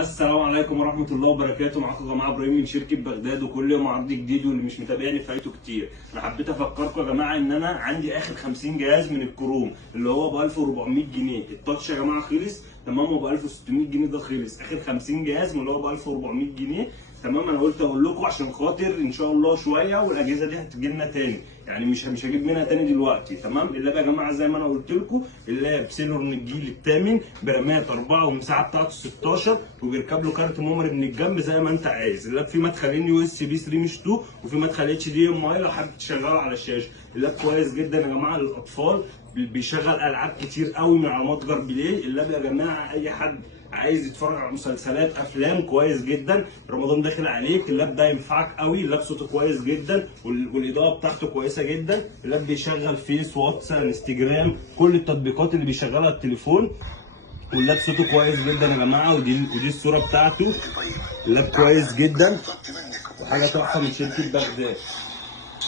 السلام عليكم ورحمة الله وبركاته. معاكم يا جماعة إبراهيم من شركة بغداد، وكل يوم عرض جديد، واللي مش متابعني فايته كتير. أنا حبيت أفكركم يا جماعة إن أنا عندي آخر 50 جهاز من الكروم اللي هو ب 1400 جنيه. التاتش يا جماعة خلص تمام، وب 1600 جنيه ده خلص. آخر 50 جهاز من اللي هو ب 1400 جنيه تمام. أنا قلت أقول لكم عشان خاطر إن شاء الله شوية والأجهزة دي هتجي لنا تاني، يعني مش هجيب منها تاني دلوقتي تمام. اللاب يا جماعة زي ما أنا قلت لكم، اللاب سيلور من الجيل الثامن برامات 4 والمساحة بتاعته 16، وبيركب له كارت ميموري من الجنب زي ما انت عايز. اللاب فيه مدخلين يو اس بي 3 مش 2، وفي مدخل اتش دي ام اي لو حابب تشغله على الشاشه. اللاب كويس جدا يا جماعه للاطفال، بيشغل العاب كتير قوي من على متجر بلاي. اللاب يا جماعه اي حد عايز يتفرج على مسلسلات افلام كويس جدا، رمضان داخل عليك، اللاب ده ينفعك قوي. اللاب صوته كويس جدا والاضاءه بتاعته كويسه جدا. اللاب بيشغل فيس واتس انستجرام، كل التطبيقات اللي بيشغلها التليفون. واللاب صوته كويس جدا يا جماعه، ودي الصوره بتاعته. اللاب كويس جدا وحاجه تحفه من شركه بغداد،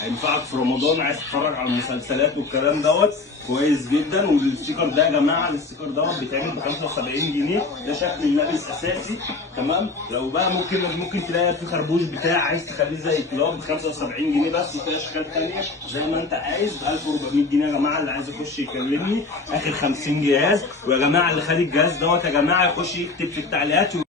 هينفعك في رمضان عايز تتفرج على المسلسلات والكلام دوت. كويس جدا. والستيكر ده يا جماعه، الستيكر دوت بيتعمل ب 75 جنيه. ده شكل اللاب الاساسي تمام. لو بقى ممكن تلاقي في خربوش بتاع عايز تخليه زي كده ب 75 جنيه بس، وفي اشكال ثانيه زي ما انت عايز ب 1400 جنيه يا جماعه. اللي عايز يخش يكلمني. اخر 50 جهاز. ويا جماعه اللي خد الجهاز دوت يا جماعه يخش يكتب في التعليقات